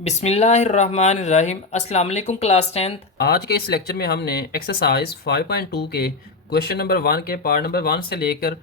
बिस्मिल्लाहिर्रहमानिर्रहीम। अस्सलाम वालेकुम क्लास टेंथ। आज के इस लेक्चर में हमने एक्सरसाइज 5.2 के क्वेश्चन नंबर 1 के पार्ट नंबर 1 से लेकर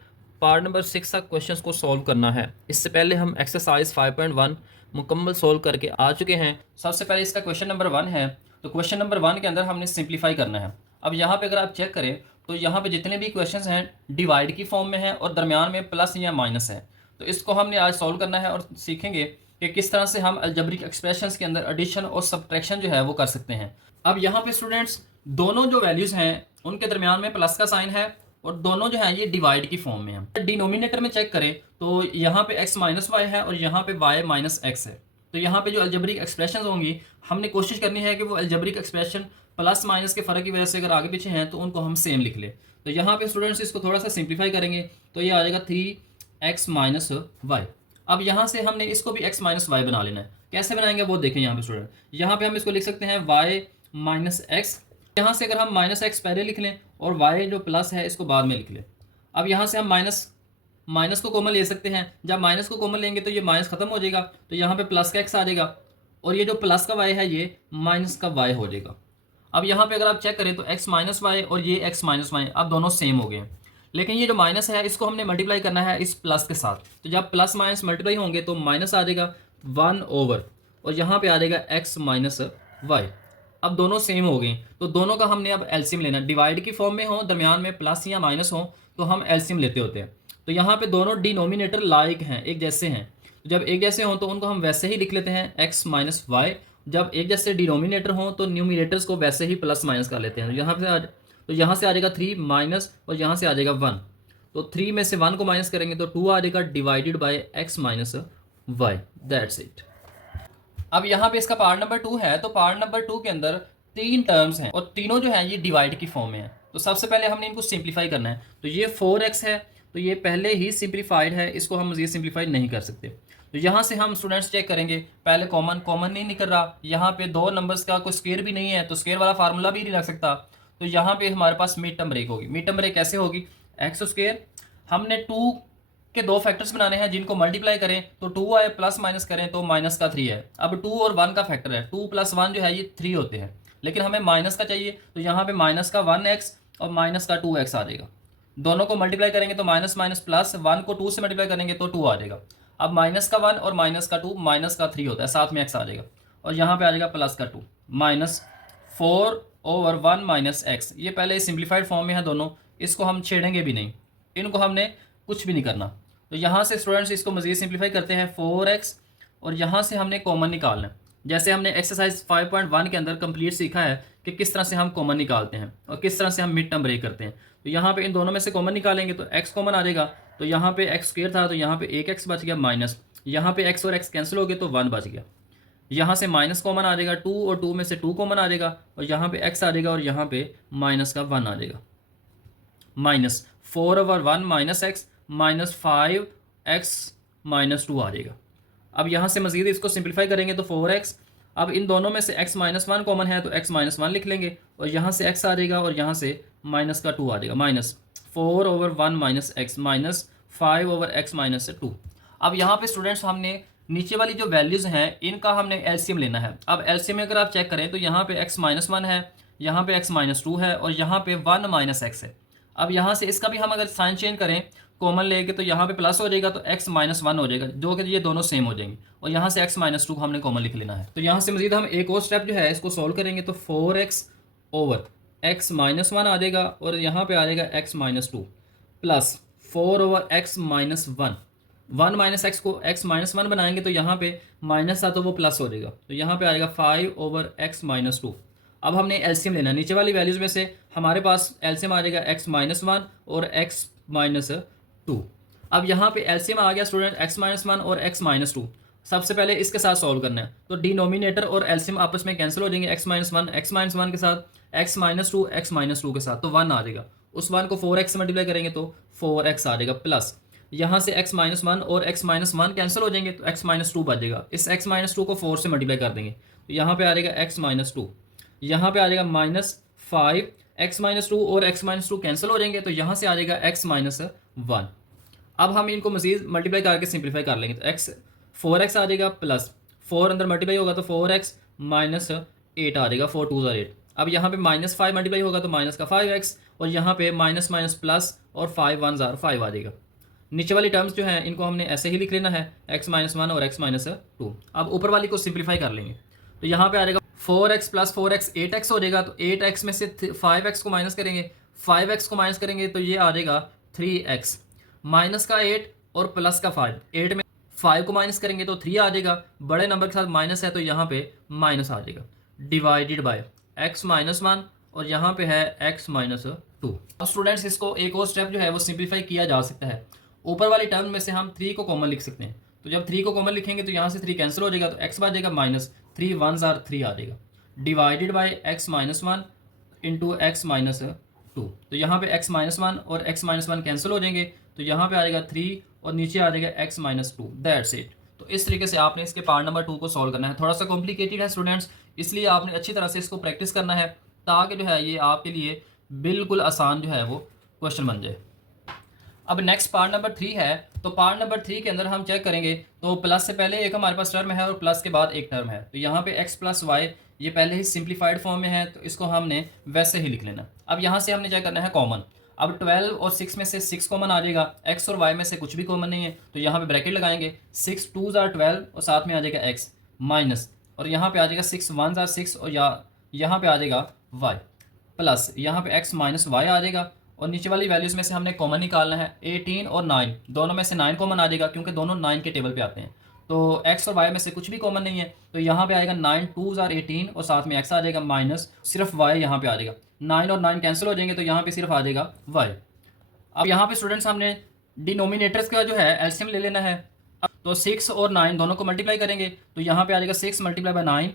पार्ट नंबर 6 तक क्वेश्चंस को सॉल्व करना है। इससे पहले हम एक्सरसाइज 5.1 मुकम्मल सॉल्व करके आ चुके हैं। सबसे पहले इसका क्वेश्चन नंबर 1 है, तो क्वेश्चन नंबर 1 के अंदर हमने सिंप्लीफाई करना है। अब यहाँ पे अगर आप चेक करें तो यहाँ पे जितने भी क्वेश्चंस हैं डिवाइड की फॉर्म में है और दरमियान में प्लस या माइनस है। तो इसको हमने आज सॉल्व करना है और सीखेंगे कि किस तरह से हम अलजेब्रिक एक्सप्रेशंस के अंदर एडिशन और सब्ट्रैक्शन जो है वो कर सकते हैं। अब यहाँ पे स्टूडेंट्स दोनों जो वैल्यूज हैं उनके दरमियान में प्लस का साइन है और दोनों जो है ये डिवाइड की फॉर्म में है। डिनोमिनेटर में चेक करें तो यहाँ पे x माइनस वाई है और यहाँ पे y माइनस एक्स है। तो यहाँ पे जो अलजेब्रिक एक्सप्रेशन होंगी हमने कोशिश करनी है कि वो अलजेब्रिक एक्सप्रेशन प्लस माइनस के फर्क की वजह से अगर आगे पीछे हैं तो उनको हम सेम लिख लें। तो यहाँ पे स्टूडेंट्स इसको थोड़ा सा सिंप्लीफाई करेंगे तो ये आ जाएगा 3x माइनस वाई। अब यहाँ से हमने इसको भी x माइनस वाई बना लेना है। कैसे बनाएंगे वो देखें यहाँ पे स्टूडेंट। यहाँ पे हम इसको लिख सकते हैं y माइनस एक्स। यहाँ से अगर हम माइनस एक्स पहले लिख लें और y जो प्लस है इसको बाद में लिख लें। अब यहाँ से हम माइनस को कॉमन ले सकते हैं। जब माइनस को कॉमन लेंगे तो ये माइनस खत्म हो जाएगा, तो यहाँ पे प्लस का x आ जाएगा और ये जो प्लस का y है ये माइनस का y हो जाएगा। अब यहाँ पे अगर आप चेक करें तो x माइनस वाई और ये x माइनस वाई अब दोनों सेम हो गए हैं, लेकिन ये जो माइनस है इसको हमने मल्टीप्लाई करना है इस प्लस के साथ। तो जब प्लस माइनस मल्टीप्लाई होंगे तो माइनस आ जाएगा 1 ओवर और यहाँ पे आ जाएगा x माइनस वाई। अब दोनों सेम हो गए तो दोनों का हमने अब एलसीएम लेना। डिवाइड की फॉर्म में हो, दरमियान में प्लस या माइनस हो तो हम एलसीएम लेते होते हैं। तो यहाँ पे दोनों डिनोमिनेटर लाइक हैं, एक जैसे हैं। जब एक जैसे हों तो उनको हम वैसे ही लिख लेते हैं x माइनस वाई। जब एक जैसे डिनोमिनेटर हों तो न्यूमिनेटर्स को वैसे ही प्लस माइनस कर लेते हैं। तो यहाँ से आ जाएगा 3 माइनस और यहाँ से आ जाएगा 1। तो 3 में से 1 को माइनस करेंगे तो 2 आ जाएगा divided by x minus y. That's it. अब यहाँ पे इसका पार्ट नंबर 2 है, तो पार्ट नंबर 2 के अंदर 3 टर्म्स हैं और तीनों जो है ये डिवाइड की फॉर्म में है। तो सबसे पहले हमने इनको सिंप्लीफाई करना है। तो ये 4x है, तो ये पहले ही सिंप्लीफाइड है, इसको हम मज़ीद सिंप्लीफाई नहीं कर सकते। तो यहाँ से हम स्टूडेंट्स चेक करेंगे, पहले कॉमन नहीं निकल रहा। यहाँ पे दो नंबर्स का कोई स्क्वायर भी नहीं है तो स्क्वायर वाला फार्मूला भी नहीं लग सकता। तो यहाँ पे हमारे पास मिड टर्म ब्रेक होगी। मिड टर्म ब्रेक कैसे होगी, एक्स स्क्वायर हमने 2 के दो फैक्टर्स बनाने हैं जिनको मल्टीप्लाई करें तो 2 आए, प्लस माइनस करें तो माइनस का 3 है। अब 2 और 1 का फैक्टर है, 2 प्लस 1 जो है ये 3 होते हैं, लेकिन हमें माइनस का चाहिए तो यहाँ पे माइनस का 1x और माइनस का 2x आ जाएगा। दोनों को मल्टीप्लाई करेंगे तो माइनस माइनस प्लस, 1 को 2 से मल्टीप्लाई करेंगे तो 2 आ जाएगा। अब माइनस का 1 और माइनस का 2 माइनस का 3 होता है, साथ में x आ जाएगा और यहाँ पे आ जाएगा प्लस का 2 माइनस 4 ओवर 1 माइनस एक्स। ये पहले सिंप्लीफाइड फॉर्म में है दोनों, इसको हम छेड़ेंगे भी नहीं, इनको हमने कुछ भी नहीं करना। तो यहाँ से स्टूडेंट्स इसको मज़ीद सिंप्लीफाई करते हैं 4x और यहाँ से हमने कॉमन निकालना है। जैसे हमने एक्सरसाइज 5.1 के अंदर कंप्लीट सीखा है कि किस तरह से हम कॉमन निकालते हैं और किस तरह से हम मिड टर्म ब्रेक करते हैं। तो यहाँ पे इन दोनों में से कॉमन निकालेंगे तो x कॉमन आ जाएगा। तो यहाँ पे x स्क्वायर था तो यहाँ पे एक x बच गया माइनस, यहाँ पे x और x कैंसिल हो गए तो 1 बच गया। यहाँ से माइनस कॉमन आ जाएगा 2 और 2 में से 2 कॉमन आ जाएगा और यहाँ पे x आ जाएगा और यहाँ पे माइनस का 1 आ जाएगा। Minus 4 over 1 minus x minus 5x minus 2 आ जाएगा। अब यहाँ से मज़ीद इसको सिंप्लीफाई करेंगे तो 4x। अब इन दोनों में से x माइनस 1 कॉमन है तो x माइनस 1 लिख लेंगे और यहाँ से x आ जाएगा और यहाँ से माइनस का 2 आ जाएगा। Minus 4 over 1 minus x minus 5 over x minus 2। अब यहाँ पे स्टूडेंट्स हमने नीचे वाली जो वैल्यूज़ हैं इनका हमने एलसीएम लेना है। अब एलसीएम में अगर आप चेक करें तो यहाँ पे x माइनस 1 है, यहाँ पे x माइनस 2 है और यहाँ पे 1 माइनस एक्स है। अब यहाँ से इसका भी हम अगर साइन चेंज करें कॉमन लेके तो यहाँ पे प्लस हो जाएगा तो x माइनस 1 हो जाएगा, जो कि ये दोनों सेम हो जाएंगे और यहाँ से x माइनस 2 हमने कॉमन लिख लेना है। तो यहाँ से मजीद हम एक और स्टेप जो है इसको सॉल्व करेंगे तो 4x ओवर x माइनस 1 आ जाएगा और यहाँ पे आ जाएगा x minus 2 plus 4 over x minus 1। 1 minus x को x माइनस 1 बनाएंगे तो यहाँ पे माइनस था तो वो प्लस हो जाएगा, तो यहाँ पे आएगा 5 ओवर x माइनस 2। अब हमने एलसीएम लेना, नीचे वाली वैल्यूज़ में से हमारे पास एलसीएम आ जाएगा x माइनस 1 और x माइनस 2। अब यहाँ पे एलसीएम आ गया स्टूडेंट x माइनस 1 और x माइनस 2। सबसे पहले इसके साथ सॉल्व करना है तो डिनोमिनेटर और एलसीएम आपस में कैंसिल हो जाएंगे। x माइनस 1 के साथ x माइनस 2 के साथ तो 1 आ जाएगा। उस 1 को 4x से मल्टीप्लाई करेंगे तो 4x आ जाएगा प्लस यहाँ से x माइनस 1 और x माइनस 1 कैंसिल हो जाएंगे तो x माइनस 2 बचेगा। इस x माइनस 2 को 4 से मल्टीप्लाई कर देंगे तो यहाँ पे आ जाएगा x माइनस 2, यहाँ पे आ जाएगा माइनस 5, x माइनस 2 और x माइनस 2 कैंसिल हो जाएंगे तो यहाँ से आ जाएगा x माइनस 1। अब हम इनको मज़ीद मल्टीप्लाई करके सिंप्लीफाई कर लेंगे तो x 4x आ जाएगा प्लस 4 अंदर मल्टीप्लाई होगा तो 4x माइनस 8 आ जाएगा, 4 2 8। अब यहाँ पे -5 मल्टीप्लाई होगा तो माइनस का 5x, और यहाँ पे माइनस माइनस प्लस और 5 1 5 आ जाएगा। नीचे वाली टर्म्स जो है इनको हमने ऐसे ही लिख लेना है, x-1 और x-2। अब ऊपर वाली को सिंप्लीफाई कर लेंगे तो यहाँ पे आ जाएगा 4x प्लस 4x 8x हो जाएगा। तो 8x में से 5x को माइनस करेंगे, 5x को माइनस करेंगे तो ये आ जाएगा 3x, माइनस का 8 और प्लस का 5। 8 में 5 को माइनस करेंगे तो 3 आ जाएगा, बड़े नंबर के साथ माइनस है तो यहाँ पे माइनस आ जाएगा, डिवाइडेड बाय x-1 और यहाँ पे है x-2। अब स्टूडेंट्स इसको एक और स्टेप जो है वो सिंप्लीफाई किया जा सकता है। ऊपर वाली टर्म में से हम 3 को कॉमन लिख सकते हैं, तो जब 3 को कॉमन लिखेंगे तो यहाँ से 3 कैंसिल हो जाएगा, तो x बच जाएगा माइनस 3 1 3 आ जाएगा, divided bye x-1 into x-2। तो यहाँ पे x-1 और x-1 कैंसिल हो जाएंगे, तो यहाँ पे आ जाएगा 3 और नीचे आ जाएगा x-2। That's it. तो इस तरीके से आपने इसके पार्ट नंबर 2 को सॉल्व करना है। थोड़ा सा कॉम्प्लिकेटेड है स्टूडेंट्स, इसलिए आपने अच्छी तरह से इसको प्रैक्टिस करना है ताकि जो है ये आपके लिए बिल्कुल आसान जो है वो क्वेश्चन बन जाए। अब नेक्स्ट पार्ट नंबर 3 है, तो पार्ट नंबर 3 के अंदर हम चेक करेंगे तो प्लस से पहले एक हमारे पास टर्म है और प्लस के बाद एक टर्म है। तो यहाँ पे x प्लस वाई ये पहले ही सिंप्लीफाइड फॉर्म में है, तो इसको हमने वैसे ही लिख लेना। अब यहाँ से हमने चेक करना है कॉमन। अब 12 और 6 में से 6 कॉमन आ जाएगा, x और y में से कुछ भी कॉमन नहीं है, तो यहाँ पे ब्रैकेट लगाएंगे, 6 2 12 और साथ में आ जाएगा x माइनस, और यहाँ पे आ जाएगा 6 1 6 और यहाँ पे आ जाएगा y प्लस, यहाँ पे x माइनस वाई आ जाएगा, और नीचे वाली वैल्यूज में से हमने कॉमन निकालना है। 18 और 9 दोनों में से 9 कॉमन आ जाएगा क्योंकि दोनों 9 के टेबल पे आते हैं, तो x और y में से कुछ भी कॉमन नहीं है, तो यहाँ पे आएगा 9 2 18 और साथ में x आ जाएगा माइनस, सिर्फ y यहाँ पे आ जाएगा, 9 और 9 कैंसिल हो जाएंगे तो यहाँ पे सिर्फ आ जाएगा y। अब यहाँ पे स्टूडेंट्स हमने डिनोमिनेटर्स का जो है एलसीएम ले लेना है। अब तो 6 और 9 दोनों को मल्टीप्लाई करेंगे तो यहाँ पे आ जाएगा 6 मल्टीप्लाई बाय 9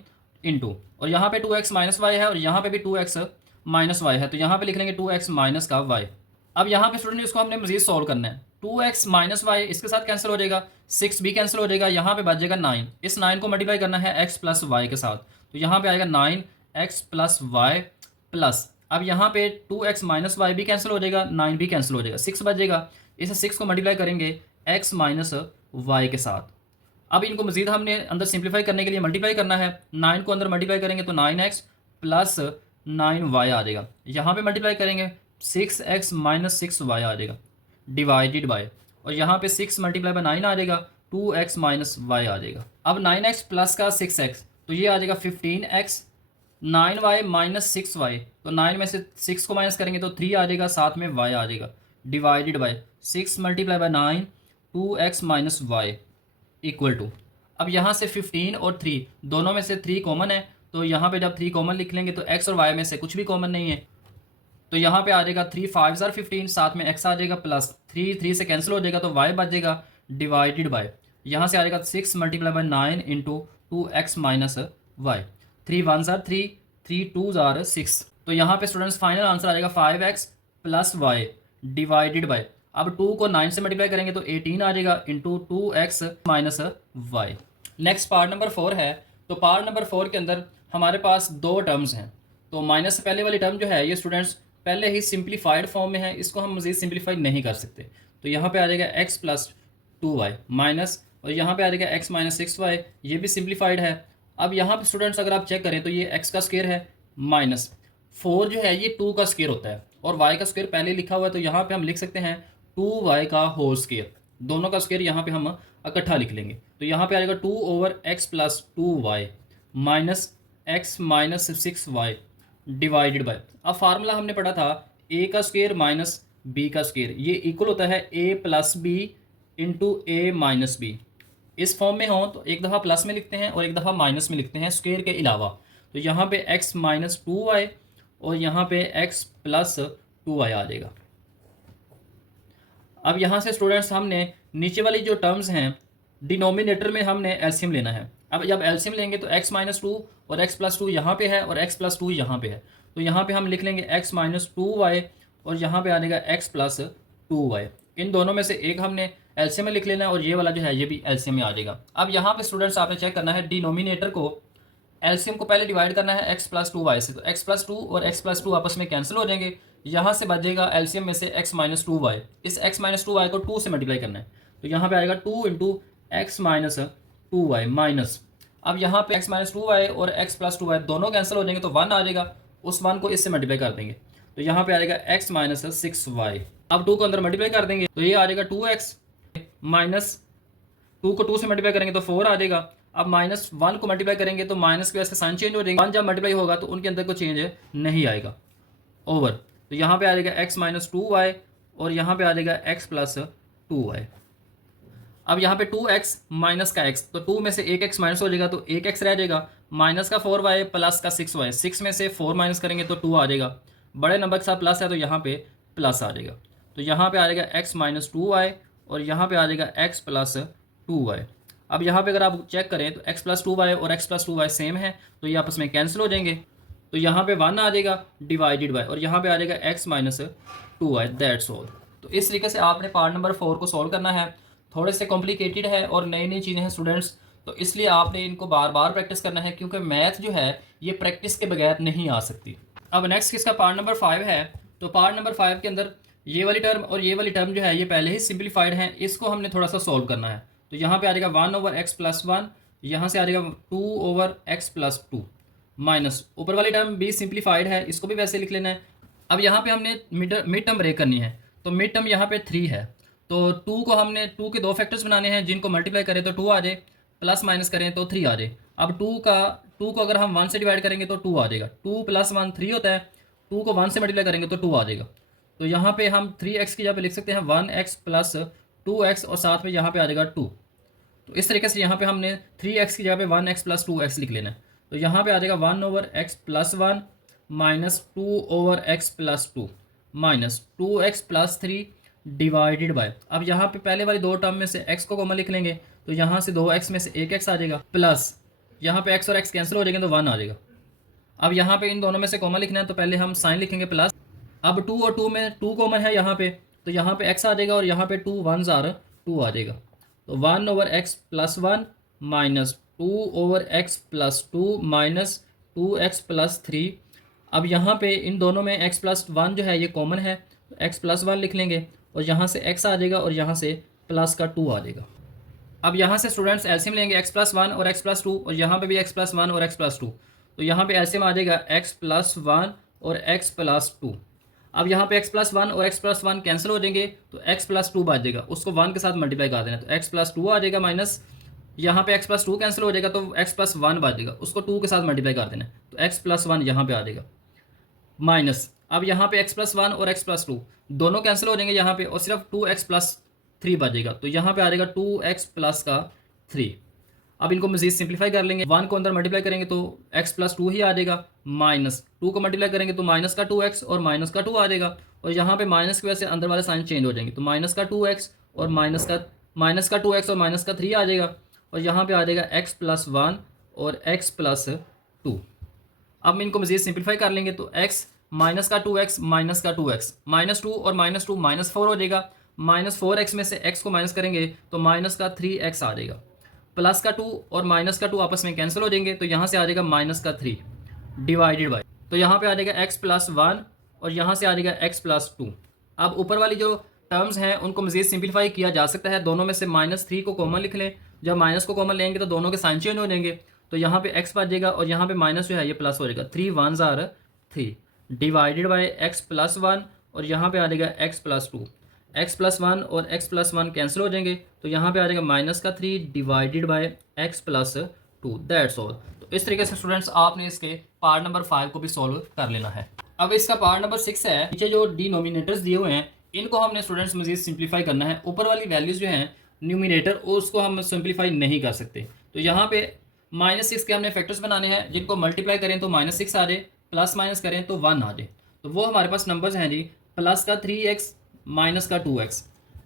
इंटू, और यहाँ पे 2x माइनस वाई है और यहाँ पे भी 2x माइनस वाई है, तो यहाँ पे लिख लेंगे 2x माइनस का y। अब यहाँ पे स्टूडेंट इसको हमने मजीद सॉल्व करना है। 2x माइनस वाई इसके साथ कैंसिल हो जाएगा, 6 भी कैंसिल हो जाएगा, यहाँ पे बच जाएगा 9। इस 9 को मल्टीप्लाई करना है x प्लस वाई के साथ, तो यहाँ पे आएगा 9x प्लस वाई प्लस, अब यहाँ पे 2x माइनस वाई भी कैंसिल हो जाएगा, 9 भी कैंसिल हो जाएगा, 6 बच जाएगा। इस 6 को मल्टीप्लाई करेंगे x माइनस वाई के साथ। अब इनको मजीद हमने अंदर सिंप्लीफाई करने के लिए मल्टीप्लाई करना है, 9 को अंदर मल्टीप्लाई करेंगे तो 9x प्लस 9y आ जाएगा, यहाँ पे मल्टीप्लाई करेंगे 6x माइनस 6y आ जाएगा, डिवाइडेड बाय, और यहाँ पे 6 मल्टीप्लाई बाय 9 आ जाएगा, 2x माइनस y आ जाएगा। अब 9x प्लस का 6x तो ये आ जाएगा 15x, 9y माइनस 6y, तो 9 में से 6 को माइनस करेंगे तो 3 आ जाएगा, साथ में y आ जाएगा, divided by 6 multiply by 9 2x minus y equal to, अब यहाँ से 15 और 3 दोनों में से 3 कॉमन है, तो यहाँ पे जब 3 कॉमन लिख लेंगे तो x और y में से कुछ भी कॉमन नहीं है, तो यहाँ पे आ जाएगा 3 5 15, साथ में x आ जाएगा प्लस 3 3 से कैंसिल हो जाएगा तो y बच जाएगा, डिवाइडेड बाय, यहाँ से आ जाएगा 6 multiply by 9 into 2x minus y, 3 1 3 3 2 6, तो यहाँ पे स्टूडेंट्स फाइनल आंसर आ जाएगा 5x plus Y divided by, अब 2 को 9 से मल्टीप्लाई करेंगे तो 18 आ जाएगा into 2x minus y. Next part number 4 है, तो पार्ट नंबर 4 के अंदर हमारे पास दो टर्म्स हैं, तो माइनस से पहले वाली टर्म जो है ये स्टूडेंट्स पहले ही सिंप्लीफाइड फॉर्म में है, इसको हम मज़ीद सिंप्लीफाई नहीं कर सकते, तो यहाँ पे आ जाएगा x प्लस 2y माइनस, और यहाँ पे आ जाएगा x माइनस 6y, ये भी सिंप्लीफाइड है। अब यहाँ पे स्टूडेंट्स अगर आप चेक करें तो ये x का स्क्वायर है माइनस 4 जो है ये 2 का स्क्वायर होता है, और y का स्क्वायर पहले लिखा हुआ है, तो यहाँ पे हम लिख सकते हैं 2y का होल स्क्वायर, दोनों का स्क्वायर यहाँ पे हम इकट्ठा लिख लेंगे, तो यहाँ पे आ जाएगा 2 over x plus 2y minus x minus 6y divided by, अब फार्मूला हमने पढ़ा था a का स्क्वायर माइनस b का स्क्वायर, ये इक्वल होता है a plus B into a minus B. इस फॉर्म में हो तो एक दफ़ा प्लस में लिखते हैं और एक दफ़ा माइनस में लिखते हैं स्क्वायर के अलावा, तो यहाँ पे x माइनस 2y और यहाँ पे x प्लस 2y आ जाएगा। अब यहाँ से स्टूडेंट्स हमने नीचे वाली जो टर्म्स हैं डिनोमिनेटर में हमने एलसीएम लेना है। अब जब एलसीएम लेंगे तो x माइनस 2 और x प्लस 2 यहाँ पे है और x प्लस 2 यहाँ पे है, तो यहाँ पे हम लिख लेंगे x माइनस 2y और यहाँ पे आ जाएगा x प्लस 2y, इन दोनों में से एक हमने एलसीएम में लिख लेना है और ये वाला जो है ये भी एलसीएम में आ जाएगा। अब यहाँ पे स्टूडेंट्स आपने चेक करना है डिनोमिनेटर को, एलसीएम को पहले डिवाइड करना है x प्लस 2y से, तो x प्लस 2 और x प्लस 2 आपस में कैंसिल हो जाएंगे, यहाँ से बचेगा एलसीएम में से x माइनस 2y, इस x माइनस 2y को 2 से मल्टीप्लाई करना है, तो यहाँ पे आएगा 2 into x minus 2y minus, अब यहाँ पे x माइनस 2y और x प्लस 2y दोनों कैंसिल हो जाएंगे तो 1 आ जाएगा, उस 1 को इससे मल्टीप्लाई कर देंगे तो यहाँ पे आ जाएगा x माइनस 6y। अब 2 को अंदर मल्टीप्लाई कर देंगे तो ये आ जाएगा 2x माइनस 2 को 2 से मल्टीप्लाई करेंगे तो 4 आ जाएगा। अब माइनस 1 को मल्टीप्लाई करेंगे तो माइनस की वजह से साइन चेंज हो जाएंगे, 1 जब मल्टीप्लाई होगा तो उनके अंदर कोई चेंज नहीं आएगा, ओवर। तो यहाँ पे आ जाएगा x माइनस 2y और यहाँ पे आ जाएगा x प्लस 2y। अब यहाँ पे 2x माइनस का x, तो 2 में से एक x माइनस हो जाएगा तो एक x रह जाएगा, माइनस का 4y प्लस का 6y, 6 में से 4 माइनस करेंगे तो 2 आ जाएगा, बड़े नंबर के साथ प्लस है तो यहाँ पे प्लस आ जाएगा। तो यहाँ पे आ जाएगा x माइनस 2y और यहाँ पे आ जाएगा x प्लस 2y। अब यहाँ पे अगर आप चेक करें तो x प्लस 2y और x प्लस 2y सेम है तो ये आपस में कैंसिल हो जाएंगे, तो यहाँ पे 1 आ जाएगा डिवाइडेड बाय और यहाँ पे आ जाएगा x minus 2y, that's all. तो इस तरीके से आपने पार्ट नंबर 4 को सॉल्व करना है। थोड़े से कॉम्प्लिकेटेड है और नई नई चीज़ें हैं स्टूडेंट्स, तो इसलिए आपने इनको बार बार प्रैक्टिस करना है क्योंकि मैथ जो है ये प्रैक्टिस के बगैर नहीं आ सकती। अब नेक्स्ट किसका पार्ट नंबर 5 है, तो पार्ट नंबर 5 के अंदर ये वाली टर्म और ये वाली टर्म जो है ये पहले ही सिंप्लीफाइड है, इसको हमने थोड़ा सा सॉल्व करना है। तो यहाँ पे आ जाएगा 1 ओवर एक्स प्लस 1, यहाँ से आ जाएगा 2 ओवर एक्स प्लस 2 माइनस ऊपर वाली टर्म भी सिंप्लीफाइड है, इसको भी वैसे लिख लेना है। अब यहाँ पे हमने मिड टर्म ब्रेक करनी है, तो मिड टर्म यहाँ पे 3 है, तो 2 को हमने 2 के 2 फैक्टर्स बनाने हैं जिनको मल्टीप्लाई करें तो 2 आ जाए, प्लस माइनस करें तो 3 आ जाए। अब 2 को अगर हम 1 से डिवाइड करेंगे तो 2 आ जाएगा, 2 प्लस 1 3 होता है, 2 को 1 से मल्टीप्लाई करेंगे तो 2 आ जाएगा। तो यहाँ पे हम 3x की जगह पे लिख सकते हैं 1x प्लस 2x और साथ में यहाँ पे आ जाएगा 2। तो इस तरीके से यहाँ पे हमने 3x की जगह पे 1x प्लस 2x लिख लेना है। तो यहाँ पे आ जाएगा 1 over x plus 1 minus 2 over x plus 2 minus 2x plus 3 divided by, अब यहाँ पे पहले वाली दो टर्म में से x को कॉमन लिख लेंगे तो यहाँ से 2x में से एक x आ जाएगा, प्लस यहाँ पे x और x कैंसिल हो जाएंगे तो 1 आ जाएगा। अब यहाँ पे इन दोनों में से कॉमन लिखना है तो पहले हम साइन लिखेंगे प्लस, अब 2 और 2 में 2 कॉमन है यहाँ पे, तो यहाँ पे x आ जाएगा और यहाँ पे 2 1s आर 2 आ जाएगा। तो 1 over x plus 1 minus 2 over x plus 2 minus 2x plus 3। अब यहाँ पे इन दोनों में x प्लस 1 जो है ये कॉमन है, तो x प्लस 1 लिख लेंगे और यहाँ से x आ जाएगा और यहाँ से प्लस का 2 आ जाएगा। अब यहाँ से स्टूडेंट्स एलसीएम लेंगे x प्लस 1 और x प्लस 2 और यहाँ पे भी x प्लस 1 और x प्लस 2, तो यहाँ पे एलसीएम आ जाएगा x प्लस 1 और x प्लस 2। अब यहाँ पे x प्लस 1 और x प्लस 1 कैंसिल हो जाएंगे तो x प्लस 2 बच जाएगा, उसको 1 के साथ मल्टीप्लाई कर देना, तो x प्लस 2 आ जाएगा माइनस यहाँ पे x प्लस 2 कैंसिल हो जाएगा तो x प्लस 1 बच जाएगा, उसको 2 के साथ मल्टीप्लाई कर देना, तो x प्लस 1 यहाँ पे आ जाएगा माइनस, अब यहाँ पे x प्लस 1 और x प्लस 2 दोनों कैंसिल हो जाएंगे यहाँ पे और सिर्फ 2x प्लस 3 बचेगा, तो यहाँ पे आ जाएगा 2x प्लस का 3। अब इनको मजीद सिंप्लीफाई कर लेंगे, 1 को अंदर मल्टीप्लाई करेंगे तो x प्लस 2 ही आ जाएगा, माइनस 2 को मल्टीप्लाई करेंगे तो माइनस का 2x और माइनस का 2 आ जाएगा, और यहाँ पे माइनस की वजह से अंदर वाले साइन चेंज हो जाएंगे, तो माइनस का 2x और माइनस का 2x और माइनस का 3 आ जाएगा, और यहाँ पे आ जाएगा x प्लस 1 और x प्लस 2। अब इनको मजीद सिंप्लीफाई कर लेंगे तो x माइनस का 2x माइनस का 2x माइनस 2 और माइनस 2 माइनस 4 हो जाएगा, माइनस 4x में से x को माइनस करेंगे तो माइनस का 3x आ जाएगा, प्लस का 2 और माइनस का 2 आपस में कैंसिल हो जाएंगे तो यहाँ से आ जाएगा माइनस का 3 डिवाइडेड बाय, तो यहाँ पे आ जाएगा x प्लस 1 और यहाँ से आ जाएगा x प्लस 2। अब ऊपर वाली जो टर्म्स हैं उनको मजीद सिंप्लीफाई किया जा सकता है, दोनों में से माइनस 3 को कॉमन लिख लें, जब माइनस को कॉमन लेंगे तो दोनों के साइन चेंज हो जाएंगे, तो यहाँ पे x बच जाएगा और यहाँ पे माइनस जो है ये प्लस हो जाएगा, 3 1s or 3 divided by x plus 1 और यहाँ पे आ जाएगा x प्लस 2, x प्लस 1 और x प्लस 1 कैंसिल हो जाएंगे तो यहाँ पे आ जाएगा माइनस का 3 divided by x plus 2, that's all. तो इस तरीके से स्टूडेंट्स आपने इसके पार्ट नंबर 5 को भी सॉल्व कर लेना है। अब इसका पार्ट नंबर 6 है, नीचे जो डिनोमिनेटर्स दिए हुए हैं इनको हमने स्टूडेंट्स मजीद सिंप्लीफाई करना है, ऊपर वाली वैल्यूज जो हैं न्यूमिनेटर उसको हम सिंप्लीफाई नहीं कर सकते, तो यहाँ पे -6 के हमने फैक्टर्स बनाने हैं जिनको मल्टीप्लाई करें तो -6 आ जाए, प्लस माइनस करें तो 1 आ जाए, तो वो हमारे पास नंबर्स हैं जी, प्लस का 3x माइनस का 2x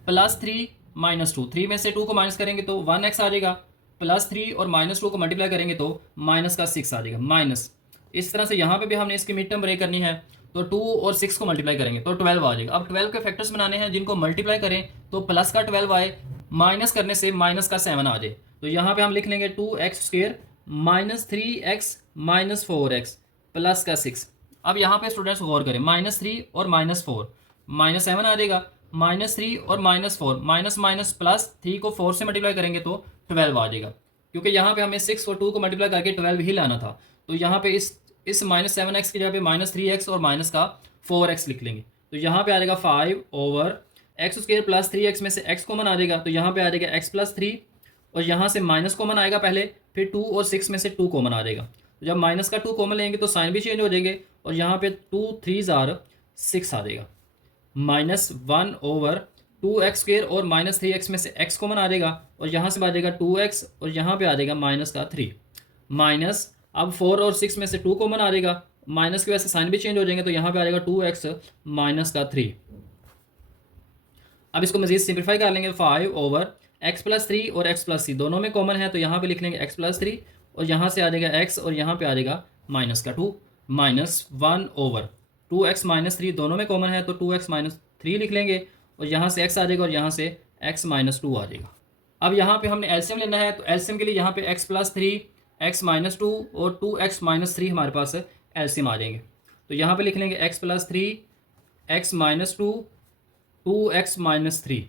प्लस 3 माइनस 2, 3 में से 2 को माइनस करेंगे तो 1x आ जाएगा, प्लस 3 और माइनस 2 को मल्टीप्लाई करेंगे तो माइनस का 6 आ जाएगा माइनस। इस तरह से यहाँ पे भी हमने इसकी मिड टर्म ब्रेक करनी है, तो 2 और 6 को मल्टीप्लाई करेंगे तो 12 आ जाएगा। अब 12 के फैक्टर्स बनाने हैं जिनको मल्टीप्लाई करें तो प्लस का 12 आए, माइनस करने से माइनस का 7 आ जाए, तो यहाँ पे हम लिख लेंगे 2x² minus 3x minus 4x plus का 6। अब यहाँ पे स्टूडेंट्स गौर करें, -3 और -4 -7 आ जाएगा, -3 और -4 माइनस माइनस प्लस 3 को 4 से मल्टीप्लाई करेंगे तो 12 आ जाएगा, क्योंकि यहाँ पे हमें 6 और 2 को मल्टीप्लाई करके 12 ही लाना था। तो यहाँ पे इस -7x की जगह पे -3x और माइनस का 4x लिख लेंगे। तो यहाँ पे आ जाएगा 5 over x square plus 3x में से x कॉमन आ जाएगा, तो यहाँ पे आ जाएगा x प्लस 3 और यहाँ से माइनस कॉमन आएगा पहले, फिर 2 और 6 में से 2 कॉमन आ जाएगा। तो जब माइनस का 2 कॉमन लेंगे तो साइन भी चेंज हो जाएंगे और यहाँ पे 2 3 6 आ जाएगा। -1 ओवर 2x² और -3x में से x कॉमन आ जाएगा और यहाँ से आ जाएगा 2x और यहाँ पे आ जाएगा माइनस का 3 माइनस, अब 4 और 6 में से 2 कॉमन आ जाएगा, माइनस की वजह से साइन भी चेंज हो जाएंगे, तो यहाँ पे आ जाएगा 2x माइनस का 3। अब इसको मजीद सिंप्लीफाई कर लेंगे। 5 ओवर x प्लस 3 और x प्लस 3 दोनों में कॉमन है, तो यहाँ पे लिख लेंगे x प्लस 3 और यहाँ से आ जाएगा x और यहाँ पे आ जाएगा माइनस का 2 -1 ओवर 2x माइनस 3 दोनों में कॉमन है, तो 2x माइनस 3 लिख लेंगे और यहाँ से x आ जाएगा और यहाँ से x माइनस 2 आ जाएगा। अब यहाँ पे हमने एलसीएम लेना है, तो एलसीएम के लिए यहाँ पे x प्लस 3 x माइनस 2 और 2x माइनस 3 हमारे पास एलसीएम आ जाएंगे। तो यहाँ पे लिख लेंगे x plus 3 x minus 2 2x minus 3।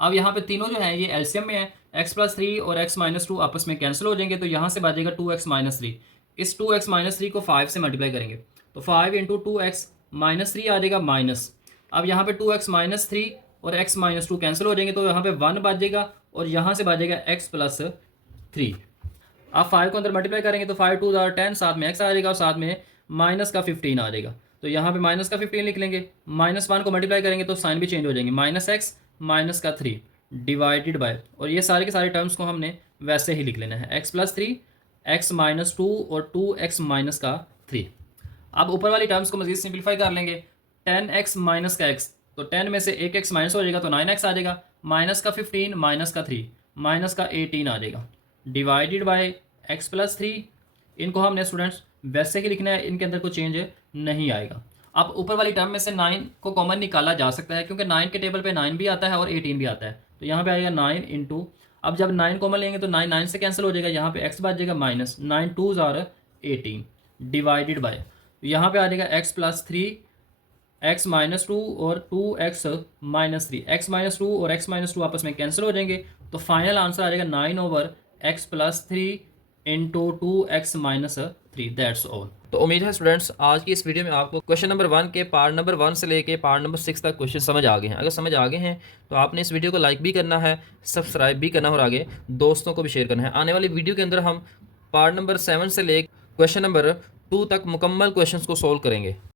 अब यहाँ पे तीनों जो है ये एलसीएम में है, x प्लस 3 और x माइनस 2 आपस में कैंसिल हो जाएंगे, तो यहाँ से बचेगा 2x माइनस 3। इस 2x माइनस 3 को 5 से मल्टीप्लाई करेंगे, तो 5 इंटू 2x माइनस 3 आ जाएगा माइनस। अब यहाँ पे 2x माइनस 3 और x माइनस 2 कैंसिल हो जाएंगे, तो यहाँ पे 1 बचेगा और यहाँ से बचेगा x प्लस 3। आप 5 को अंदर मल्टीप्लाई करेंगे तो 5 2 10, साथ में x आ जाएगा और साथ में माइनस का 15 आ जाएगा, तो यहाँ पे माइनस का 15 लिख लेंगे। -1 को मल्टीप्लाई करेंगे तो साइन भी चेंज हो जाएंगे, -x माइनस का 3 डिवाइडेड बाय, और ये सारे के सारे टर्म्स को हमने वैसे ही लिख लेना है, x प्लस 3 x माइनस 2 और 2x माइनस का 3। अब ऊपर वाली टर्म्स को मजीद सिंप्लीफाई कर लेंगे। 10x माइनस का x, तो 10 में से एक x माइनस हो जाएगा तो 9x आ जाएगा, माइनस का 15 माइनस का 3 माइनस का 18 आ जाएगा, डिवाइडेड बाय x प्लस 3। इनको हमने स्टूडेंट्स वैसे ही लिखना है, इनके अंदर कोई चेंज नहीं आएगा। अब ऊपर वाली टर्म में से 9 को कॉमन निकाला जा सकता है, क्योंकि 9 के टेबल पे 9 भी आता है और 18 भी आता है, तो यहाँ पे आएगा 9 इंटू, अब जब 9 कॉमन लेंगे तो 9 9 से कैंसिल हो जाएगा, यहाँ पे x बच जाएगा माइनस 9 2 18 डिवाइडेड बाय, यहाँ पे आ जाएगा x प्लस 3 x माइनस 2 और 2x माइनस 3, x माइनस 2 और x माइनस 2 आपस में कैंसिल हो जाएंगे, तो फाइनल आंसर आ जाएगा 9 over x plus 3 into 2x minus 3। That's all. तो उम्मीद है स्टूडेंट्स आज की इस वीडियो में आपको क्वेश्चन नंबर 1 के पार्ट नंबर 1 से लेके पार्ट नंबर 6 तक क्वेश्चन समझ आ गए हैं। अगर समझ आ गए हैं तो आपने इस वीडियो को लाइक भी करना है, सब्सक्राइब भी करना और आगे दोस्तों को भी शेयर करना है। आने वाली वीडियो के अंदर हम पार्ट नंबर 7 से लेकर क्वेश्चन नंबर 2 तक मुकम्मल क्वेश्चन को सोल्व करेंगे।